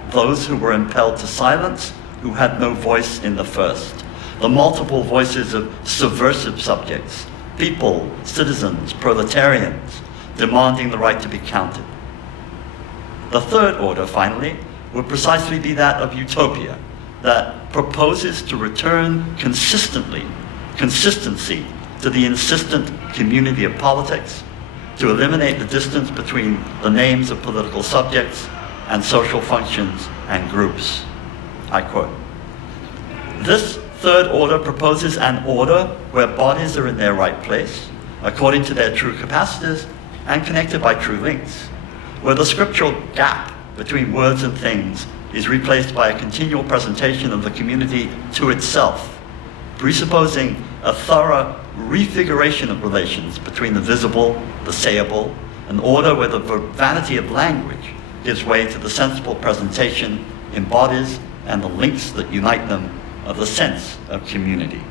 those who were impelled to silence, who had no voice in the first, the multiple voices of subversive subjects, people, citizens, proletarians, demanding the right to be counted. The third order, finally, would precisely be that of utopia, that proposes to return consistency to the insistent community of politics, to eliminate the distance between the names of political subjects and social functions and groups. I quote, this third order proposes an order where bodies are in their right place, according to their true capacities, and connected by true links, where the scriptural gap between words and things is replaced by a continual presentation of the community to itself, presupposing a thorough refiguration of relations between the visible, the sayable, an order where the vanity of language gives way to the sensible presentation in bodies and the links that unite them of the sense of community.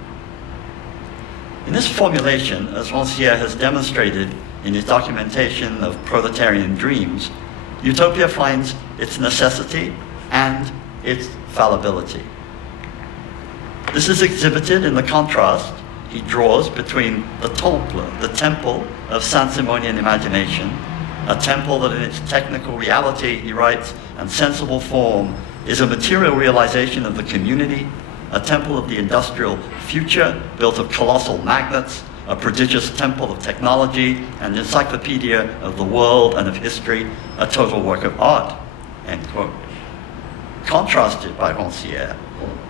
In this formulation, as Ranciere has demonstrated in his documentation of proletarian dreams, utopia finds its necessity and its fallibility. This is exhibited in the contrast he draws between the temple of Saint-Simonian imagination, a temple that in its technical reality, he writes, and sensible form is a material realization of the community, a temple of the industrial future built of colossal magnets, a prodigious temple of technology, an encyclopedia of the world and of history, a total work of art, end quote. Contrasted by Ranciere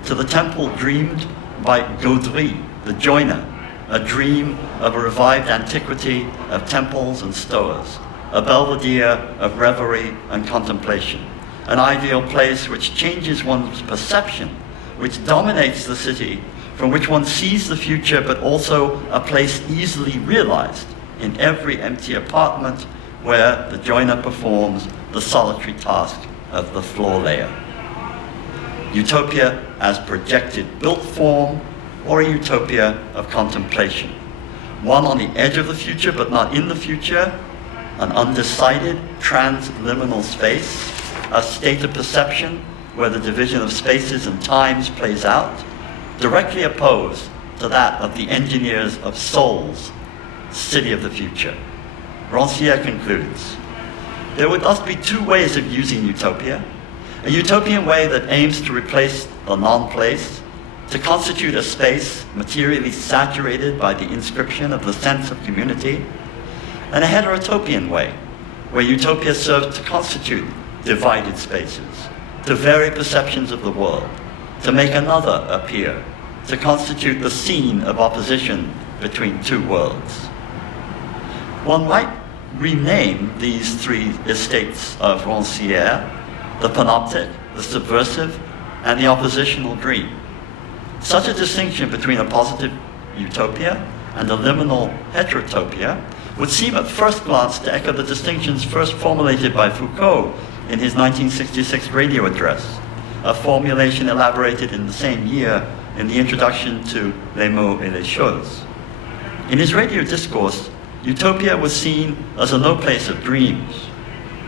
to the temple dreamed by Gaudry, the joiner, a dream of a revived antiquity of temples and stores, a belvedere of reverie and contemplation, an ideal place which changes one's perception, which dominates the city from which one sees the future, but also a place easily realized in every empty apartment where the joiner performs the solitary task of the floor layer. Utopia as projected built form, or a utopia of contemplation. One on the edge of the future but not in the future, an undecided transliminal space, a state of perception where the division of spaces and times plays out, directly opposed to that of the engineers of Seoul's city of the future. Ranciere concludes, there would thus be two ways of using utopia: a utopian way that aims to replace the non-place, to constitute a space materially saturated by the inscription of the sense of community, and a heterotopian way, where utopia serves to constitute divided spaces, to vary perceptions of the world, to make another appear, to constitute the scene of opposition between two worlds. One might rename these three estates of Ranciere: the panoptic, the subversive, and the oppositional dream. Such a distinction between a positive utopia and a liminal heterotopia would seem at first glance to echo the distinctions first formulated by Foucault in his 1966 radio address, a formulation elaborated in the same year in the introduction to Les mots et les choses. In his radio discourse, utopia was seen as a no place of dreams.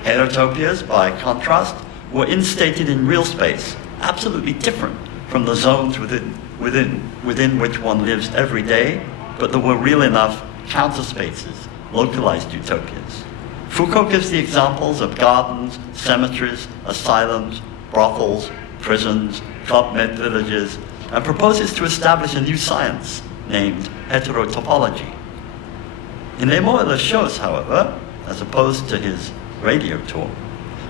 Heterotopias, by contrast, were instated in real space, absolutely different from the zones within which one lives every day, but there were real enough counterspaces, localized utopias. Foucault gives the examples of gardens, cemeteries, asylums, brothels, prisons, club med villages, and proposes to establish a new science named heterotopology. In Les mots et les choses, however, as opposed to his radio talk,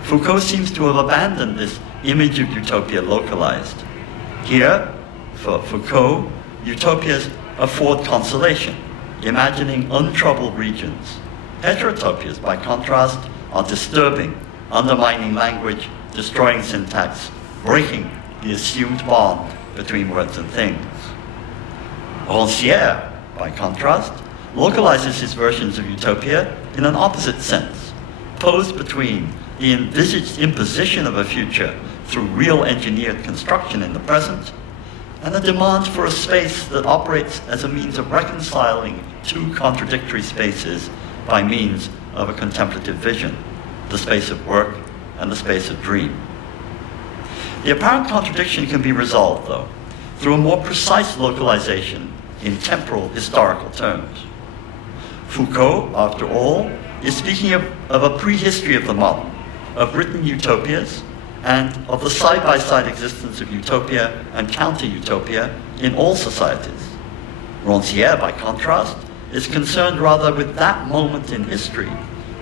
Foucault seems to have abandoned this image of utopia localized. Here, for Foucault, utopias afford consolation, imagining untroubled regions. Heterotopias, by contrast, are disturbing, undermining language, destroying syntax, breaking the assumed bond between words and things. Ranciere, by contrast, localizes his versions of utopia in an opposite sense, posed between the envisaged imposition of a future through real engineered construction in the present, and the demand for a space that operates as a means of reconciling two contradictory spaces by means of a contemplative vision, the space of work and the space of dream. The apparent contradiction can be resolved, though, through a more precise localization in temporal historical terms. Foucault, after all, is speaking of a prehistory of the modern, of written utopias, and of the side-by-side existence of utopia and counter-utopia in all societies. Ranciere, by contrast, is concerned rather with that moment in history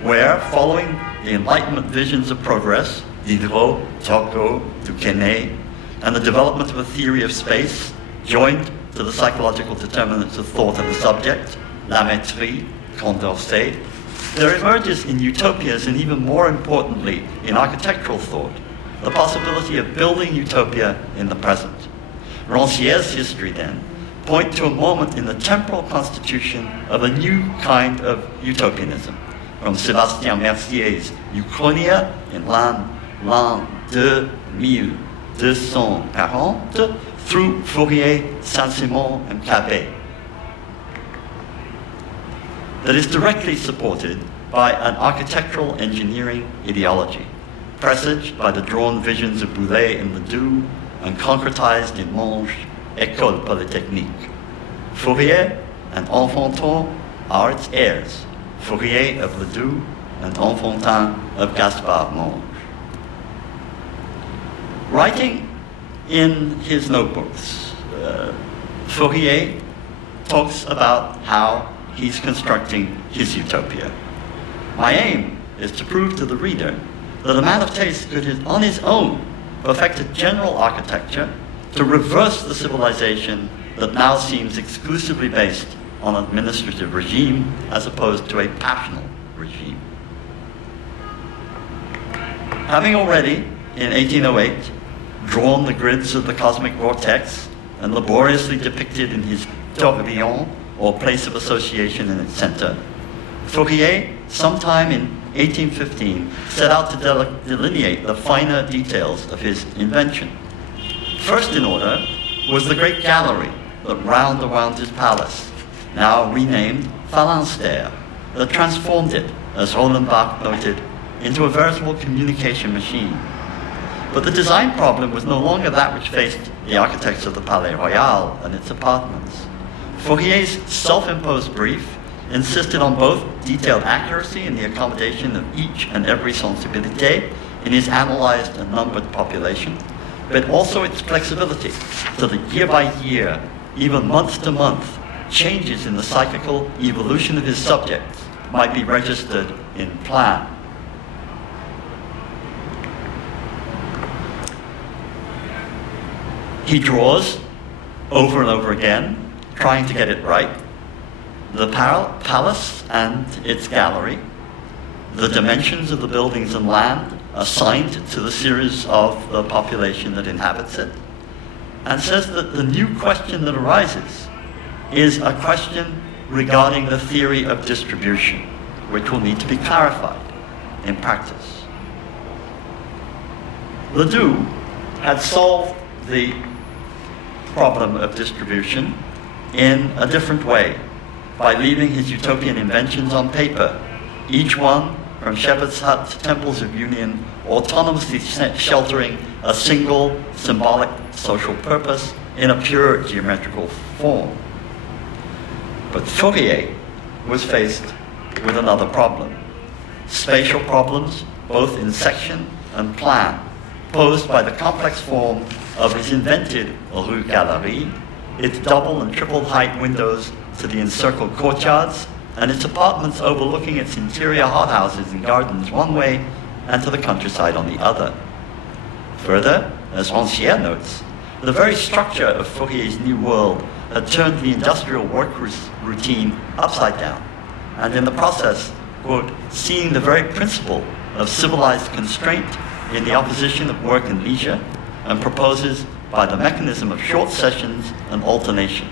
where, following the Enlightenment visions of progress, Diderot, Jacques, Duquesne, and the development of a theory of space joined to the psychological determinants of thought and the subject, La Maîtrise, Condorcet, there emerges in utopias, and even more importantly in architectural thought, the possibility of building utopia in the present. Ranciere's history, then, point to a moment in the temporal constitution of a new kind of utopianism, from Sébastien Mercier's Uchronia in l'an 2240 through Fourier, Saint-Simon, and Cabet, that is directly supported by an architectural engineering ideology, presaged by the drawn visions of Boulez in Ledoux and concretized in Monge's École Polytechnique. Fourier and Enfantin are its heirs, Fourier of Ledoux and Enfantin of Gaspard Monge. Writing in his notebooks, Fourier talks about how he's constructing his utopia. My aim is to prove to the reader that a man of taste could, on his own, perfect a general architecture to reverse the civilization that now seems exclusively based on an administrative regime as opposed to a passional regime. Having already, in 1808, drawn the grids of the cosmic vortex and laboriously depicted in his tourbillon, or place of association in its center, Fourier, sometime in 1815, set out to delineate the finer details of his invention. First in order was the great gallery that wound around his palace, now renamed Phalanstère, that transformed it, as Roland Barthes noted, into a veritable communication machine. But the design problem was no longer that which faced the architects of the Palais Royal and its apartments. Fourier's self-imposed brief insisted on both detailed accuracy in the accommodation of each and every sensibilité in his analyzed and numbered population, but also its flexibility, so that year by year, even month to month, changes in the psychical evolution of his subjects might be registered in plan. He draws over and over again, trying to get it right, the palace and its gallery, the dimensions of the buildings and land assigned to the series of the population that inhabits it, and says that the new question that arises is a question regarding the theory of distribution, which will need to be clarified in practice. Ledoux had solved the problem of distribution in a different way, by leaving his utopian inventions on paper, each one, from shepherd's hut to temples of union, autonomously sheltering a single symbolic social purpose in a pure geometrical form. But Fourier was faced with another problem. Spatial problems, both in section and plan, posed by the complex form of his invented Rue Galerie, its double and triple height windows to the encircled courtyards, and its apartments overlooking its interior hothouses and gardens one way and to the countryside on the other. Further, as Ranciere notes, the very structure of Fourier's new world had turned the industrial work routine upside down, and in the process, quote, seeing the very principle of civilized constraint in the opposition of work and leisure, and proposes by the mechanism of short sessions and alternation.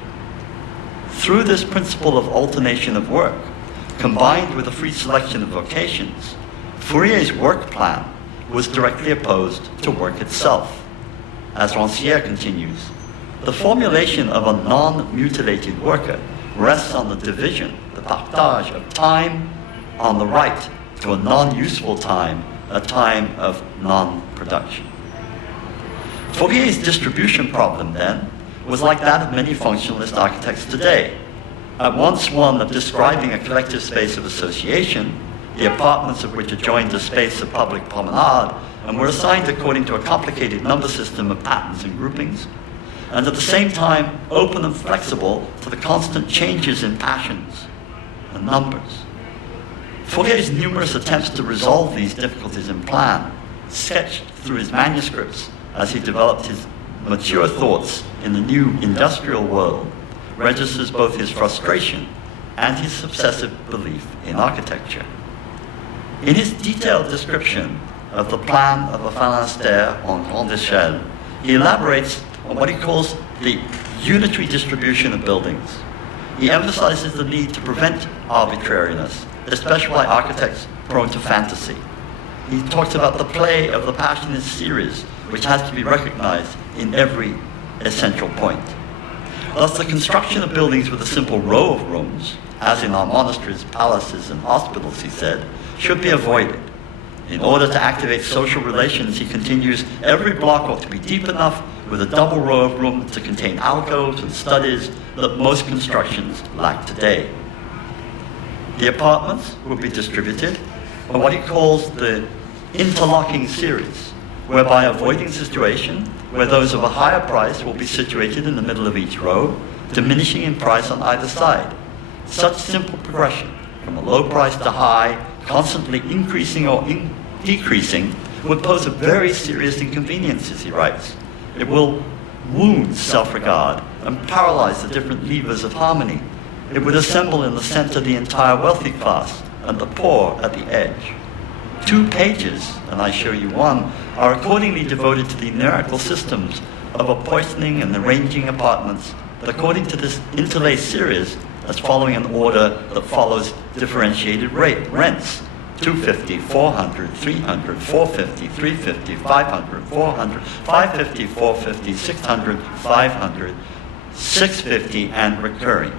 Through this principle of alternation of work, combined with a free selection of vocations, Fourier's work plan was directly opposed to work itself. As Ranciere continues, the formulation of a non-mutilated worker rests on the division, the partage of time, on the right to a non-useful time, a time of non-production. Fourier's distribution problem, then, was like that of many functionalist architects today. At once one of describing a collective space of association, the apartments of which adjoined a space of public promenade and were assigned according to a complicated number system of patterns and groupings, and at the same time open and flexible to the constant changes in passions and numbers. Fourier's numerous attempts to resolve these difficulties in plan, sketched through his manuscripts as he developed his mature thoughts in the new industrial world, registers both his frustration and his obsessive belief in architecture. In his detailed description of the plan of a phalanstère en grande échelle, he elaborates on what he calls the unitary distribution of buildings. He emphasizes the need to prevent arbitrariness, especially by architects prone to fantasy. He talks about the play of the passionate series, which has to be recognized in every essential point. Thus, the construction of buildings with a simple row of rooms, as in our monasteries, palaces, and hospitals, he said, should be avoided. In order to activate social relations, he continues, every block ought to be deep enough with a double row of rooms to contain alcoves and studies that most constructions lack today. The apartments will be distributed on what he calls the interlocking series, whereby avoiding situation where those of a higher price will be situated in the middle of each row, diminishing in price on either side. Such simple progression from a low price to high, constantly increasing or decreasing, would pose a very serious inconvenience, as he writes. It will wound self-regard and paralyze the different levers of harmony. It would assemble in the center the entire wealthy class and the poor at the edge. 2 pages, and I show you one, are accordingly devoted to the numerical systems of apportioning and arranging apartments according to this interlaced series as following an order that follows differentiated rents. 250, 400, 300, 450, 350, 500, 400, 550, 450, 600, 500, 650, and recurring.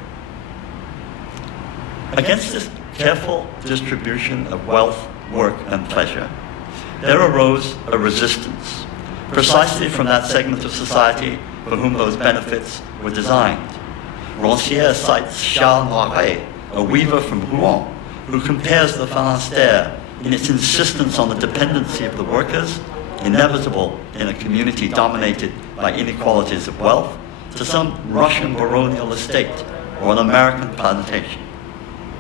Against this careful distribution of wealth, work, and pleasure, there arose a resistance, precisely from that segment of society for whom those benefits were designed. Ranciere cites Charles Noiret, a weaver from Rouen, who compares the phalanstère in its insistence on the dependency of the workers, inevitable in a community dominated by inequalities of wealth, to some Russian baronial estate or an American plantation.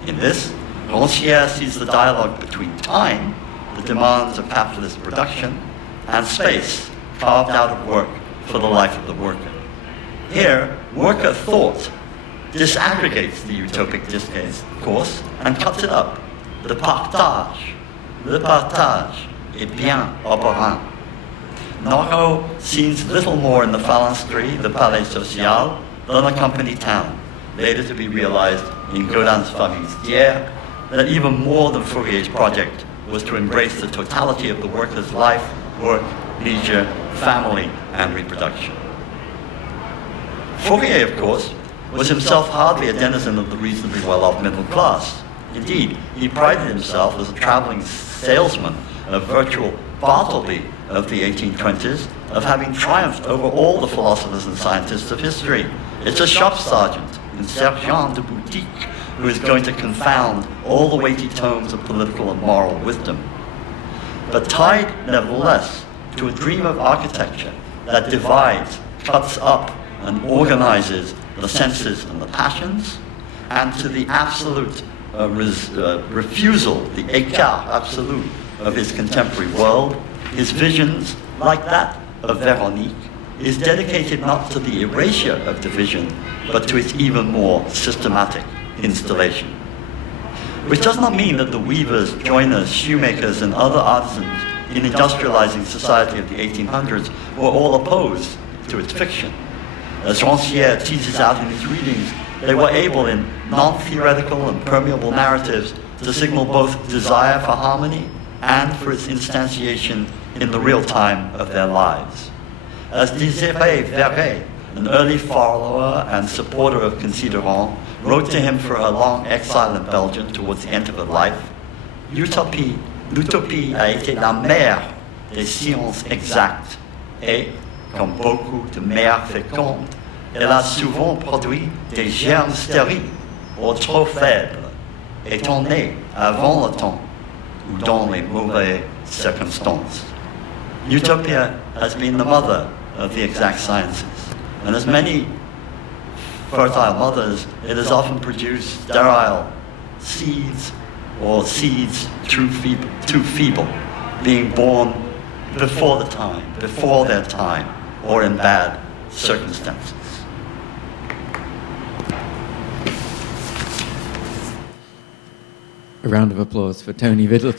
In this, Ranciere sees the dialogue between time, the demands of capitalist production, and space, carved out of work for the life of the worker. Here, worker thought disaggregates the utopic discourse and cuts it up. Le partage est bien opérant. Noro sees little more in the phalansterie, the palais social, than a company town, later to be realized in Godin's Familles d'hier, that even more than Fourier's project was to embrace the totality of the worker's life, work, leisure, family, and reproduction. Fourier, of course, was himself hardly a denizen of the reasonably well-off middle class. Indeed, he prided himself as a traveling salesman, a virtual Bartleby of the 1820s, of having triumphed over all the philosophers and scientists of history. It's a shop sergeant, a sergent de boutique, who is going to confound all the weighty tomes of political and moral wisdom. But tied, nevertheless, to a dream of architecture that divides, cuts up, and organizes the senses and the passions, and to the absolute refusal, the écart absolu of his contemporary world, his visions, like that of Véronique, is dedicated not to the erasure of division, but to its even more systematic installation. Which does not mean that the weavers, joiners, shoemakers, and other artisans in industrializing society of the 1800s were all opposed to its fiction. As Ranciere teases out in his readings, they were able in non-theoretical and permeable narratives to signal both desire for harmony and for its instantiation in the real time of their lives. As Désirée Verret, an early follower and supporter of Considerant, wrote to him for her long exile in Belgium towards the end of her life, l'utopie a été la mère des sciences exactes et, comme beaucoup de mères fécondes, elle a souvent produit des germes stériles ou trop faibles, étant nés avant le temps ou dans les mauvaises circonstances. Utopia has been the mother of the exact sciences, and as many fertile mothers, it has often produced sterile seeds or seeds too feeble, being born before their time, or in bad circumstances. A round of applause for Tony Vidler.